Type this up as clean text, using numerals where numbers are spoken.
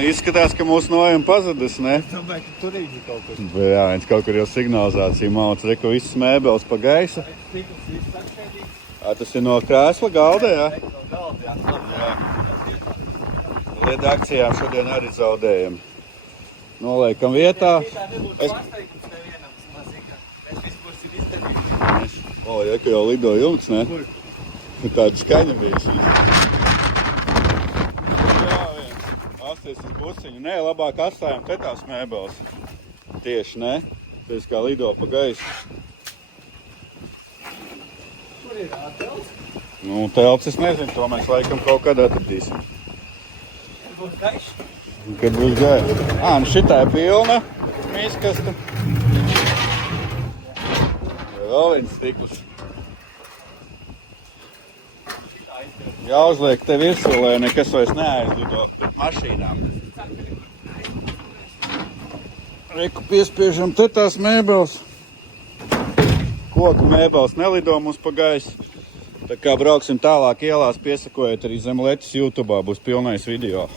Nu, izskatās, ka mūsu nojumi pazudus, ne? Es domāju, ka tur ir kaut kur. Jā, viens kaut kur jau signalizācija mauc, re, ka viss mēbeles pa gaisu. Tas ir no krēsla galda, jā? No galda, jā. Redakcijām šodien arī zaudējam. Noliekam vietā. O, ja, ka jau lido jumts, ne? Tāda skaņa bija. Jā, viens. Asties uz busiņu. Nē, labāk atstājam te tās mēbeles. Tieši, ne? Tieši kā lido pa gaisu. Kur ir telts? Nu, telts es nezinu, to mēs laikam kaut kad atradīsim. Būs gaišs. Kad būs gaiši. Nu šitā ir pilna mīskasta. Vēl viens stikls. Jāuzliek te virsū, lai nekas vairs neaizlido pret mašīnām. Reku piespiežam te tās mēbeles. Koku mēbeles nelido mums pa gaisu. Tā kā brauksim tālāk ielās, piesakojiet arī zem leķis YouTube'ā, būs pilnais video.